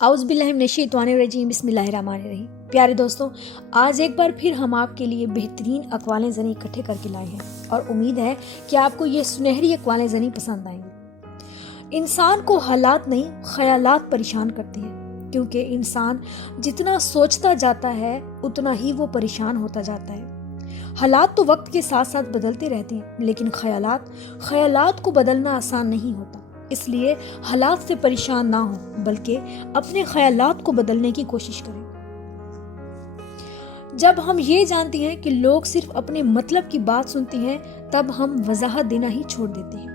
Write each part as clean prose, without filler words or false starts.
اعوذ باللہ من الشیطان الرجیم، بسم اللہ الرحمن الرحیم۔ پیارے دوستوں، آج ایک بار پھر ہم آپ کے لیے بہترین اقوال زنی اکٹھے کر کے لائے ہیں اور امید ہے کہ آپ کو یہ سنہری اقوال زنی پسند آئیں گے۔ انسان کو حالات نہیں، خیالات پریشان کرتے ہیں، کیونکہ انسان جتنا سوچتا جاتا ہے اتنا ہی وہ پریشان ہوتا جاتا ہے۔ حالات تو وقت کے ساتھ ساتھ بدلتے رہتے ہیں، لیکن خیالات کو بدلنا آسان نہیں ہوتا۔ اس لیے حالات سے پریشان نہ ہوں، بلکہ اپنے خیالات کو بدلنے کی کوشش کریں۔ جب ہم یہ جانتے ہیں کہ لوگ صرف اپنے مطلب کی بات سنتے ہیں، تب ہم وضاحت دینا ہی چھوڑ دیتے ہیں۔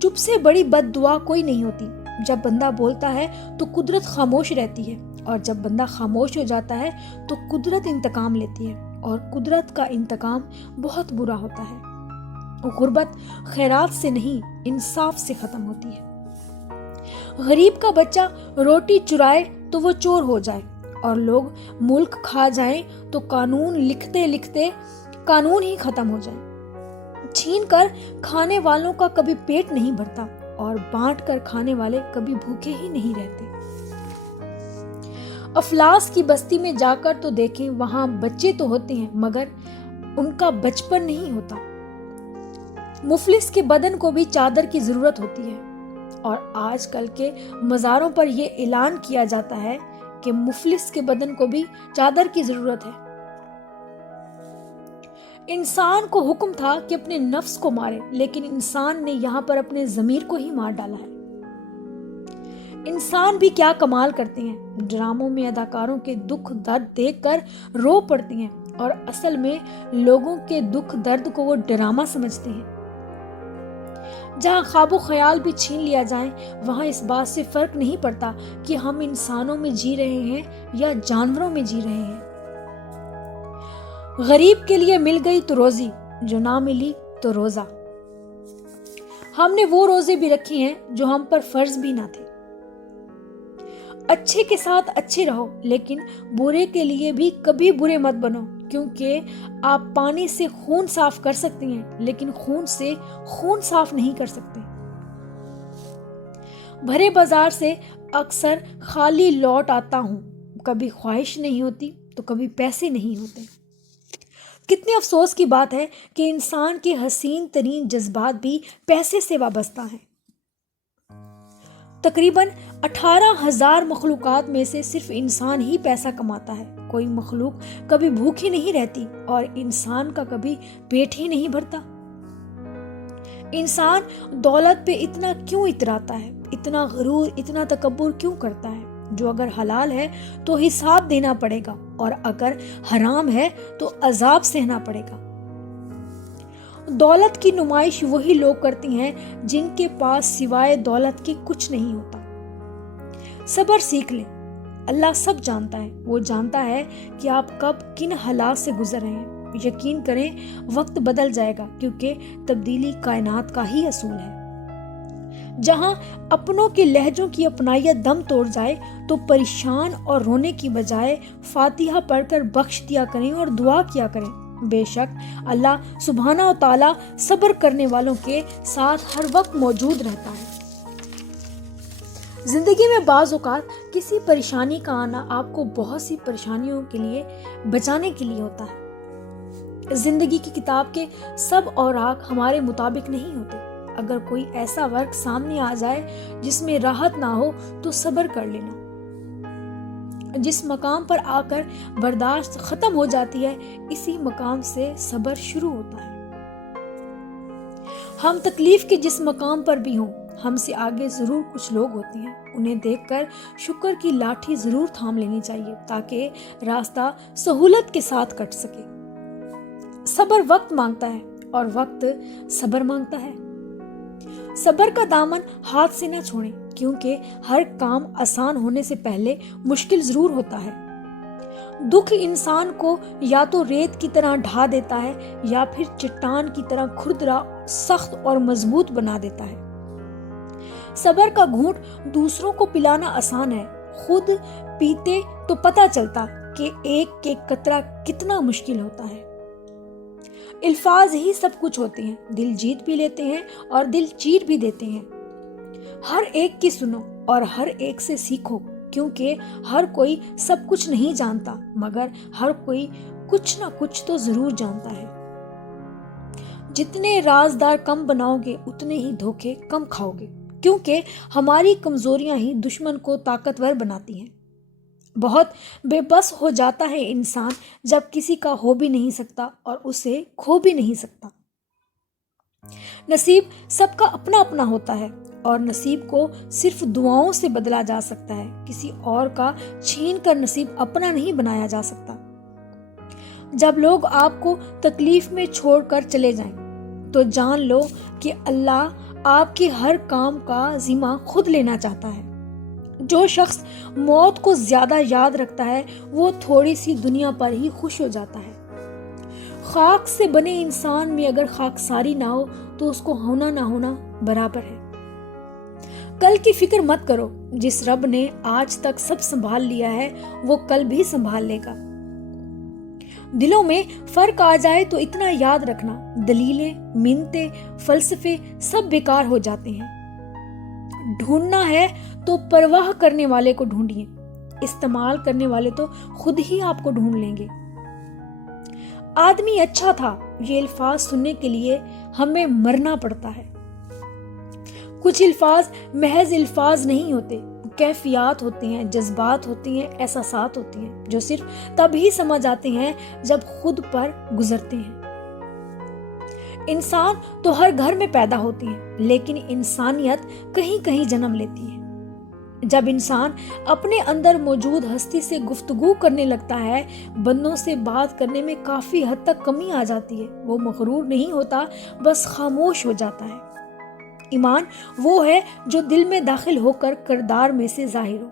چپ سے بڑی بد دعا کوئی نہیں ہوتی۔ جب بندہ بولتا ہے تو قدرت خاموش رہتی ہے، اور جب بندہ خاموش ہو جاتا ہے تو قدرت انتقام لیتی ہے، اور قدرت کا انتقام بہت برا ہوتا ہے۔ غربت خیرات سے نہیں، انصاف سے ختم ہوتی ہے۔ غریب کا بچہ روٹی چرائے تو وہ چور ہو جائے، اور لوگ ملک کھا جائیں تو قانون لکھتے لکھتے قانون ہی ختم ہو جائے۔ چھین کر کھانے والوں کا کبھی پیٹ نہیں بھرتا، اور بانٹ کر کھانے والے کبھی بھوکے ہی نہیں رہتے۔ افلاس کی بستی میں جا کر تو دیکھیں، وہاں بچے تو ہوتے ہیں مگر ان کا بچپن نہیں ہوتا۔ مفلس کے بدن کو بھی چادر کی ضرورت ہوتی ہے، اور آج کل کے مزاروں پر یہ اعلان کیا جاتا ہے کہ مفلس کے بدن کو بھی چادر کی ضرورت ہے۔ انسان کو حکم تھا کہ اپنے نفس کو مارے، لیکن انسان نے یہاں پر اپنے ضمیر کو ہی مار ڈالا ہے۔ انسان بھی کیا کمال کرتے ہیں، ڈراموں میں اداکاروں کے دکھ درد دیکھ کر رو پڑتے ہیں، اور اصل میں لوگوں کے دکھ درد کو وہ ڈرامہ سمجھتے ہیں۔ جہاں خواب و خیال بھی چھین لیا جائیں، وہاں اس بات سے فرق نہیں پڑتا کہ ہم انسانوں میں جی رہے ہیں یا جانوروں میں جی رہے ہیں۔ غریب کے لیے مل گئی تو روزی، جو نہ ملی تو روزہ۔ ہم نے وہ روزے بھی رکھے ہیں جو ہم پر فرض بھی نہ تھے۔ اچھے کے ساتھ اچھے رہو، لیکن برے کے لیے بھی کبھی برے مت بنو، کیونکہ آپ پانی سے خون صاف کر سکتے ہیں، لیکن خون سے خون صاف نہیں کر سکتے۔ بھرے بازار سے اکثر خالی لوٹ آتا ہوں، کبھی خواہش نہیں ہوتی تو کبھی پیسے نہیں ہوتے۔ کتنے افسوس کی بات ہے کہ انسان کے حسین ترین جذبات بھی پیسے سے وابستہ ہیں۔ تقریباً 18,000 مخلوقات میں سے صرف انسان ہی پیسہ کماتا ہے۔ کوئی مخلوق کبھی بھوکی نہیں رہتی، اور انسان کا کبھی پیٹ ہی نہیں بھرتا۔ انسان دولت پہ اتنا کیوں اتراتا ہے، اتنا غرور، اتنا تکبر کیوں کرتا ہے؟ جو اگر حلال ہے تو حساب دینا پڑے گا، اور اگر حرام ہے تو عذاب سہنا پڑے گا۔ دولت کی نمائش وہی لوگ کرتی ہیں جن کے پاس سوائے دولت کے کچھ نہیں ہوتا۔ صبر سیکھ لیں، اللہ سب جانتا ہے۔ وہ جانتا ہے کہ آپ کب کن حالات سے گزر رہے ہیں۔ یقین کریں، وقت بدل جائے گا، کیونکہ تبدیلی کائنات کا ہی اصول ہے۔ جہاں اپنوں کے لہجوں کی اپنائیت دم توڑ جائے تو پریشان اور رونے کی بجائے فاتحہ پڑھ کر بخش دیا کریں اور دعا کیا کریں۔ بے شک اللہ سبحانہ و تعالی صبر کرنے والوں کے ساتھ ہر وقت موجود رہتا ہے۔ زندگی میں بعض اوقات کسی پریشانی کا آنا آپ کو بہت سی پریشانیوں کے لیے بچانے کے لیے ہوتا ہے۔ زندگی کی کتاب کے سب اوراق ہمارے مطابق نہیں ہوتے۔ اگر کوئی ایسا ورق سامنے آ جائے جس میں راحت نہ ہو تو صبر کر لینا۔ جس مقام پر آ کر برداشت ختم ہو جاتی ہے، اسی مقام سے صبر شروع ہوتا ہے۔ ہم تکلیف کے جس مقام پر بھی ہوں، ہم سے آگے ضرور کچھ لوگ ہوتے ہیں۔ انہیں دیکھ کر شکر کی لاٹھی ضرور تھام لینی چاہیے، تاکہ راستہ سہولت کے ساتھ کٹ سکے۔ صبر وقت مانگتا ہے، اور وقت صبر مانگتا ہے۔ صبر کا دامن ہاتھ سے نہ چھوڑیں، کیونکہ ہر کام آسان ہونے سے پہلے مشکل ضرور ہوتا ہے۔ دکھ انسان کو یا تو ریت کی طرح ڈھا دیتا ہے، یا پھر چٹان کی طرح کھردرا، سخت اور مضبوط بنا دیتا ہے۔ صبر کا گھونٹ دوسروں کو پلانا آسان ہے، خود پیتے تو پتہ چلتا کہ ایک ایک قطرہ کتنا مشکل ہوتا ہے۔ الفاظ ہی سب کچھ ہوتے ہیں، دل جیت بھی لیتے ہیں اور دل چیر بھی دیتے ہیں۔ ہر ایک کی سنو، اور ہر ایک سے سیکھو، کیونکہ ہر کوئی سب کچھ نہیں جانتا، مگر ہر کوئی کچھ نہ کچھ تو ضرور جانتا ہے۔ جتنے رازدار کم بناؤ گے اتنے ہی دھوکے کم کھاؤ گے، کیونکہ ہماری کمزوریاں ہی دشمن کو طاقتور بناتی ہیں۔ بہت بے بس ہو جاتا ہے انسان جب کسی کا ہو بھی نہیں سکتا اور اسے کھو بھی نہیں سکتا۔ نصیب سب کا اپنا اپنا ہوتا ہے اور نصیب کو صرف دعاؤں سے بدلا جا سکتا ہے، کسی اور کا چھین کر نصیب اپنا نہیں بنایا جا سکتا۔ جب لوگ آپ کو تکلیف میں چھوڑ کر چلے جائیں تو جان لو کہ اللہ آپ کے ہر کام کا ذمہ خود لینا چاہتا ہے۔ جو شخص موت کو زیادہ یاد رکھتا ہے وہ تھوڑی سی دنیا پر ہی خوش ہو جاتا ہے۔ خاک سے بنے انسان میں اگر خاکساری نہ ہو تو اس کو ہونا نہ ہونا برابر ہے۔ کل کی فکر مت کرو، جس رب نے آج تک سب سنبھال لیا ہے وہ کل بھی سنبھال لے گا۔ دلوں میں فرق آ جائے تو اتنا یاد رکھنا، دلیلیں، منتیں، فلسفے سب بیکار ہو جاتے ہیں۔ ڈھونڈنا ہے تو پرواہ کرنے والے کو ڈھونڈیے، استعمال کرنے والے تو خود ہی آپ کو ڈھونڈ لیں گے۔ آدمی اچھا تھا، یہ الفاظ سننے کے لیے ہمیں مرنا پڑتا ہے۔ کچھ الفاظ محض الفاظ نہیں ہوتے، کیفیات ہوتی ہیں، جذبات ہوتی ہیں، احساسات ہوتی ہیں جو صرف تب ہی سمجھ آتے ہیں جب خود پر گزرتے ہیں۔ انسان تو ہر گھر میں پیدا ہوتی ہے، لیکن انسانیت کہیں کہیں جنم لیتی ہے۔ جب انسان اپنے اندر موجود ہستی سے گفتگو کرنے لگتا ہے، بندوں سے بات کرنے میں کافی حد تک کمی آ جاتی ہے۔ وہ مغرور نہیں ہوتا، بس خاموش ہو جاتا ہے۔ ایمان وہ ہے جو دل میں داخل ہو کر کردار میں سے ظاہر ہو۔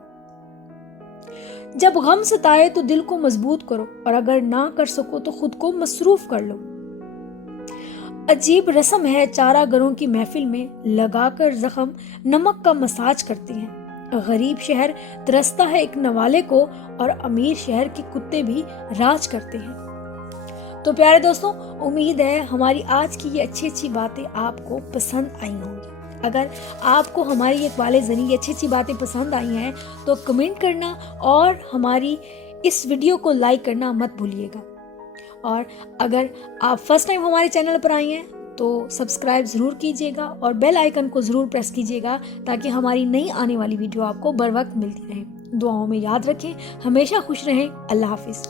جب غم ستائے تو دل کو مضبوط کرو، اور اگر نہ کر سکو تو خود کو مصروف کر لو۔ عجیب رسم ہے، چارہ گروں کی محفل میں لگا کر زخم نمک کا مساج کرتے ہیں۔ غریب شہر ترستا ہے ایک نوالے کو، اور امیر شہر کے کتے بھی راج کرتے ہیں۔ تو پیارے دوستوں، امید ہے ہماری آج کی یہ اچھی اچھی باتیں آپ کو پسند آئی ہوں گی۔ اگر آپ کو ہماری اقبال زنی یہ اچھی اچھی باتیں پسند آئی ہیں تو کمنٹ کرنا اور ہماری اس ویڈیو کو لائک کرنا مت بھولیے گا۔ اور اگر آپ فرسٹ ٹائم ہمارے چینل پر آئی ہیں تو سبسکرائب ضرور کیجیے گا اور بیل آئیکن کو ضرور پریس کیجیے گا تاکہ ہماری نئی آنے والی ویڈیو آپ کو بر وقت ملتی رہے۔ دعاؤں میں یاد رکھیں، ہمیشہ خوش رہیں۔ اللہ حافظ۔